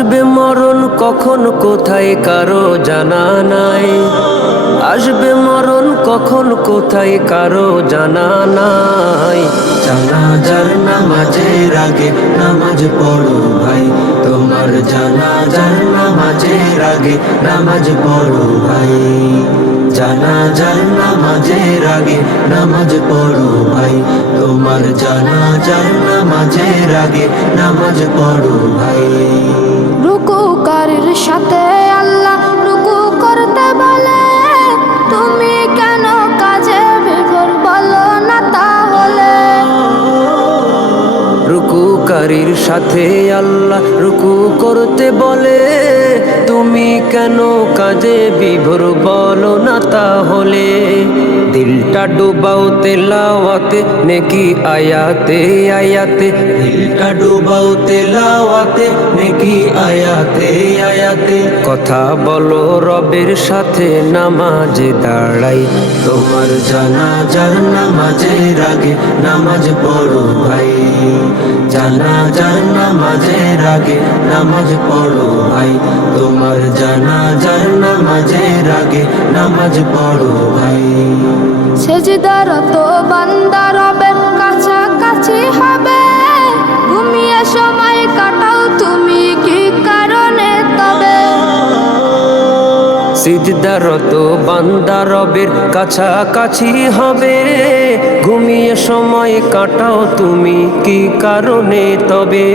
আসবে মরণ কখন কোথায় কারো জানা নাই, আসবে মরণ কখন কোথায় কারো জানা নাই। জানাজার নামাজের আগে নামাজ পড়ো ভাই, তোমার জানাজার নামাজের আগে নামাজ পড়ো ভাই। জানাজার নামাজের আগে নামাজ পড়ো ভাই, তোমার জানাজার নামাজের আগে নামাজ পড়ো ভাই। রুকুকারীর সাথে আল্লাহ রুকু করতে বলে, তুমি কেন কাজে বিভোর বলো না তাহলে। রুকুকারীর সাথে আল্লাহ রুকু করতে বলে, তুমি কেন কাজে বিভোর বলো না তাহলে। দিলটা ডুবাও তেলাওয়াতে নেকি আয়াতে আয়াতে, দিলটা ডুবাও তেলাওয়াতে নেকি আয়াতে আয়াতে। কথা বলো রবের সাথে নামাজে দাঁড়াই। তোমার জানাজার নামাজের আগে নামাজ পড়ো ভাই, জানাজার নামাজের আগে নামাজ পড়ো ভাই। তোমার জানাজার নামাজের আগে নামাজ পড়ো ভাই। সেজদারত বান্দা রবের কাছাকাছি হবে, ঘুমিয়ে সময় কাটাও তুমি কি কারণে তবে। সিজদারত বান্দা রবের কাছাকাছি হবে, ঘুমিয়ে সময় কাটাও তুমি কি কারণে তবে।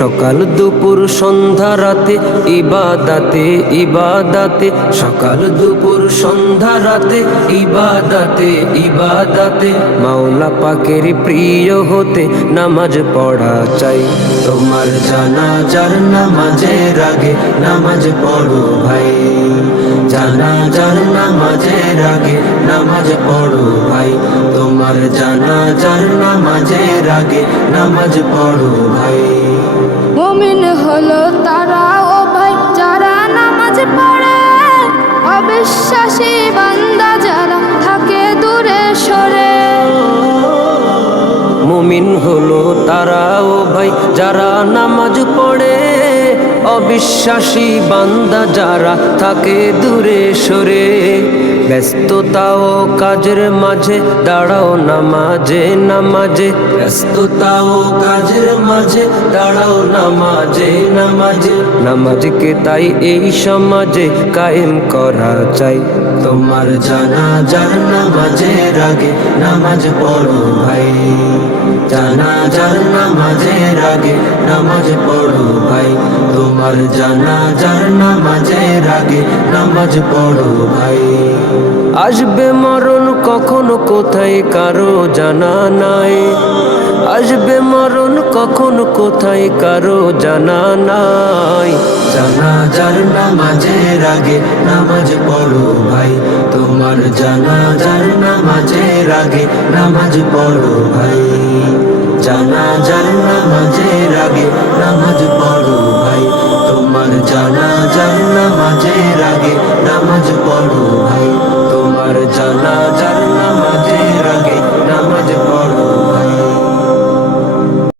সকাল দুপুর সন্ধ্যা রাতে ইবাদাতে ইবাদাতে, সকাল দুপুর সন্ধ্যা রাতে ইবাদাতে ইবাদাতে। মাওলা পাকের প্রিয় হতে নামাজ পড়া চাই। তোমার জানাজার নামাজের আগে নামাজ পড়ো ভাই, জানাজার নামাজের আগে নামাজ পড়ো ভাই। তোমার জানাজার নামাজের আগে নামাজ পড়ো ভাই। মুমিন হলো তারা ও ভাই যারা নামাজ পড়ে, অবিশ্বাসী বান্দা যারা থাকে দূরে সরে। মুমিন হলো তারা ও ভাই যারা নামাজ পড়ে, অবিশ্বাসী বান্দা যারা থাকে দূরে সরে। ব্যস্ততা ও কাজের মাঝে দাঁড়াও নামাজে নামাজে, ব্যস্ততা ও কাজের মাঝে দাঁড়াও নামাজে নামাজে। নামাজকে তাই এই সমাজে কায়েম করা চাই। তোমার জানাজার নামাজের আগে নামাজ পড়ো ভাই, জানাজার নামাজের আগে নামাজ পড়ো ভাই। তোমার জানাজার নামাজের আগে নামাজ পড়ো ভাই। আসবে মরণ কখন কোথায় কারো জানা নাই, আসবে মরণ কখন কোথায় কারো জানা নাই। জানাজার নামাজের আগে নামাজ পড়ো ভাই, তোমার জানাজার নামাজের আগে নামাজ পড়ো ভাই। জানাজার নামাজের আগে নামাজ পড়ো ভাই, তোমার জানাজার নামাজের আগে নামাজ পড়ো ভাই। তোমার জানাজার নামাজের আগে